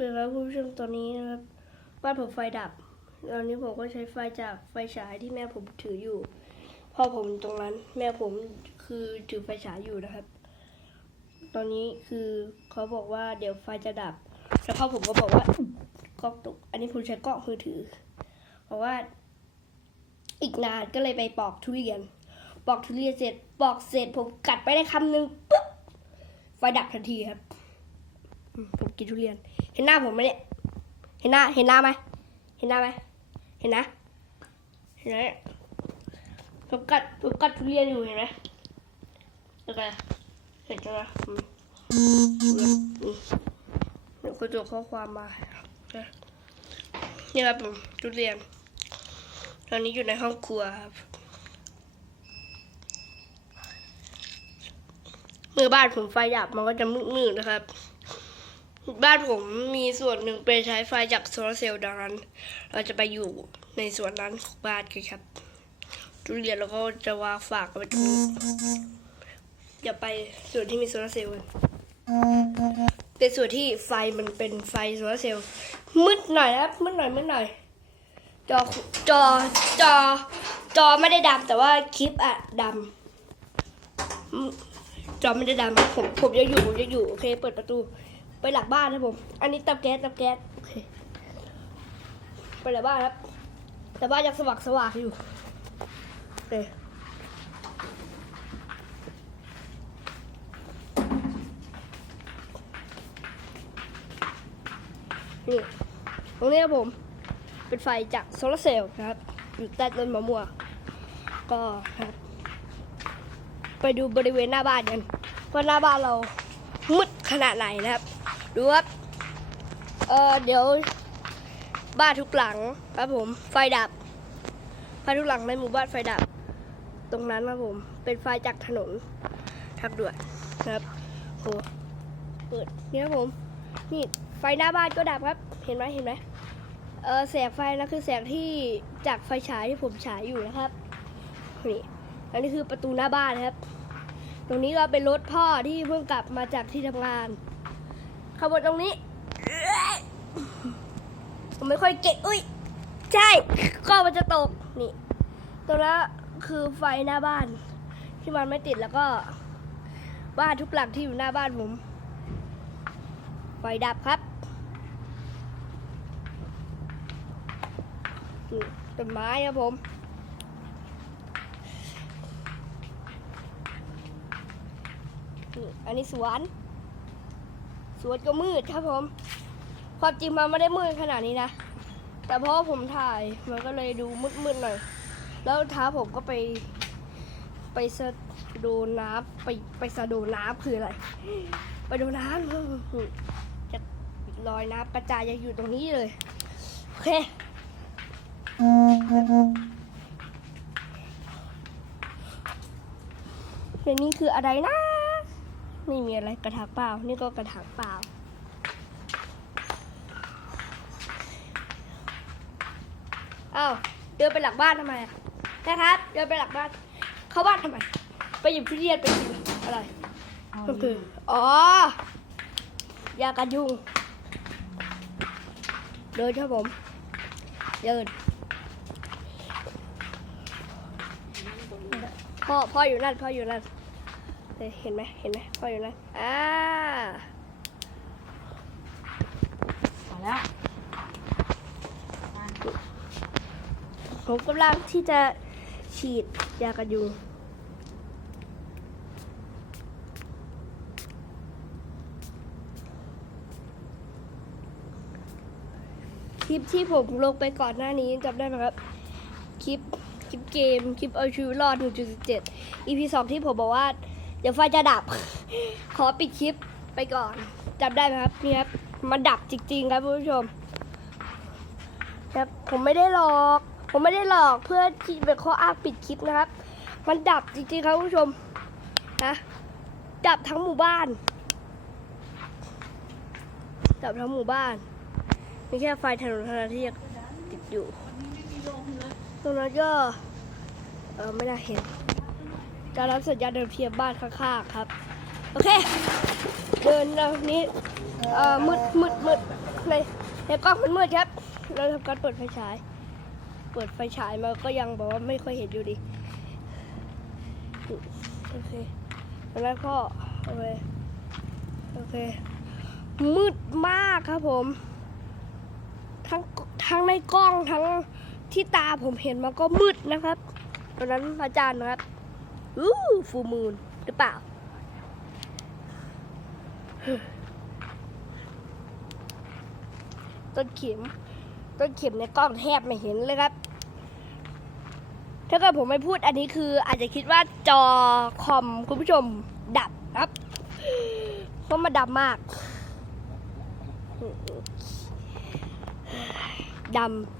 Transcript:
คือครับผู้ชมตอนนี้นะครับบ้านผมไฟดับ ตอนนี้ผมก็ใช้ไฟจากไฟฉายที่แม่ผมถืออยู่พ่อผมตรงนั้น แม่ผมคือถือไฟฉายอยู่นะครับ ตอนนี้คือเขาบอกว่าเดี๋ยวไฟจะดับแล้วพ่อผมก็บอกว่ากล้องตกอันนี้ผมใช้กล้องมือถือบอกว่า อีกนานก็เลยไปปอกทุเรียน ปอกทุเรียนเสร็จปอกเสร็จผมกัดไปได้คำหนึ่งปุ๊บไฟดับทันทีครับผมกินทุเรียน ห็นหน้าผมไหมเนี่ย เห็นหน้า เห็นหน้าไหม เห็นหน้าไหม เห็นนะ เห็นไหมผมกัดผมกัดทุเรียนอยู่เห็นไหมแล้วก็เห็นใช่ไหมอืมอืมเดี๋ยวก็จข้อความมานะนี่ครับผมทุเรียน ตอนนี้อยู่ในห้องครัวครับมือบ้านผมไฟดับมันก็จะมืดๆนะครับ บ้านผมมีส่วนหนึ่งเป็นใช้ไฟจากโซลาร์เซลล์ดังนั้น เราจะไปอยู่ในส่วนนั้นของบ้านกันครับทุเรียนเราก็จะวางฝากไว้ตรงนี้อย่าไปส่วนที่มีโซลาร์เซลล์กันเป็นส่วนที่ไฟมันเป็นไฟโซลาร์เซลล์มืดหน่อยนะครับมืดหน่อยมืดหน่อยจอจอจอจอไม่ได้ดำแต่ว่าคลิปอะดำจอไม่ได้ดำผมผมจะอยู่ผมจะอยู่โอเค เปิดประตู ไปหลังบ้านนะผม อันนี้เตับแก๊สเตับแก๊สโอเคไปหลังบ้านครับ แต่บ้านยังสว่างสว่างอยู่โอเคนี่ตรงนี้ครับผม เป็นไฟจากโซลาเซลล์นะครับ อยู่ใต้ต้นมะม่วงก็ครับ ไปดูบริเวณหน้าบ้านกันว่าหน้าบ้านเรามืดขนาดไหนนะครับ ดูครับ เออเดี๋ยว บ้านทุกหลังครับผม ไฟดับไฟทุกหลังในหมู่บ้านไฟดับ ตรงนั้นครับผม เป็นไฟจากถนนทางด่วนครับโหเปิดนี่ครับผม นี่ไฟหน้าบ้านก็ดับครับ เห็นไหมเห็นไหมเออแสงไฟนะคือแสงที่จากไฟฉายที่ผมฉายอยู่นะครับนี่อันนี้คือประตูหน้าบ้านครับ ตรงนี้ก็เป็นรถพ่อที่เพิ่งกลับมาจากที่ทำงาน ขับวนตรงนี้ผมไม่ค่อยเก่งอุ้ย ใช่ก็มันจะตก นี่ ตรงนั้นคือไฟหน้าบ้าน ที่มันไม่ติดแล้วก็ บ้านทุกหลังที่อยู่หน้าบ้านผม ไฟดับครับต้นไม้ครับผม อันนี้สวน สวนก็มืดครับผม ความจริงมันไม่ได้มืดขนาดนี้นะ แต่เพราะผมถ่ายมันก็เลยดูมืดๆหน่อย แล้วท้าผมก็ไป ไปสะดนน้ำไปไปสะดนน้ำคืออะไร ไปดนน้ำจะลอยน้ำกระจายยังอยู่ตรงนี้เลย โอเคเดี๋ยวนี้คืออะไรนะ ไม่มีอะไรกระถางเปล่า นี่ก็กระถางเปล่าอ้าวเดินไปหลังบ้านทำไมอะนะครับ เดินไปหลังบ้าน เข้าบ้านทำไม ไปหยิบทุเรียนไปกินอะไรก็คือ อ๋อยากันยุง เดินครับผม เดิน พ่อ พ่ออยู่นั่น พ่ออยู่นั่น เฮ้ยเห็นไหมเห็นไหมพ่ออยู่นั่นอ่ามาแล้วผมกำลังที่จะฉีดยากันยุงคลิปที่ผมลงไปก่อนหน้านี้จำได้ไหมครับ คลิป คลิปเกม คลิปเอาชีวิตรอด 1.17 EP 2 ที่ผมบอกว่า เดี๋ยวไฟจะดับ ขอปิดคลิปไปก่อนจำได้ไหมครับนี่ครับมันดับจริง ๆ ครับผู้ชมครับผมไม่ได้หลอก ผมไม่ได้หลอกเพื่อที่เป็นข้ออ้างปิดคลิปนะครับ มันดับจริงๆครับผู้ชมนะดับทั้งหมู่บ้าน ดับทั้งหมู่บ้านมีแค่ไฟถนนเท่านั้นที่ยังติดอยู่ตรงนั้นก็เออไม่น่าเห็น การรับสัญญาณเดินเทียมบ้านข้างๆครับ โอเค เดินตรงนี้เอ่อมืดมืดมืดในในกล้องมันมืดครับ เราทำการเปิดไฟฉาย เปิดไฟฉายมาก็ยังบอกว่าไม่ค่อยเห็นอยู่ดี โอเคแล้วก็โอเคโอเค มืดมากครับผม ทั้งทั้งในกล้องทั้งที่ตาผมเห็นมันก็มืดนะครับตอนนั้นพระอาจารย์นะครับ อู้ฟูมูนหรือเปล่า ต้นเข็ม ต้นเข็มในกล้องแทบไม่เห็นเลยครับ ถ้าเกิดผมไม่พูดอันนี้คืออาจจะคิดว่าจอคอมคุณผู้ชมดับครับเพราะมันดำมากดำ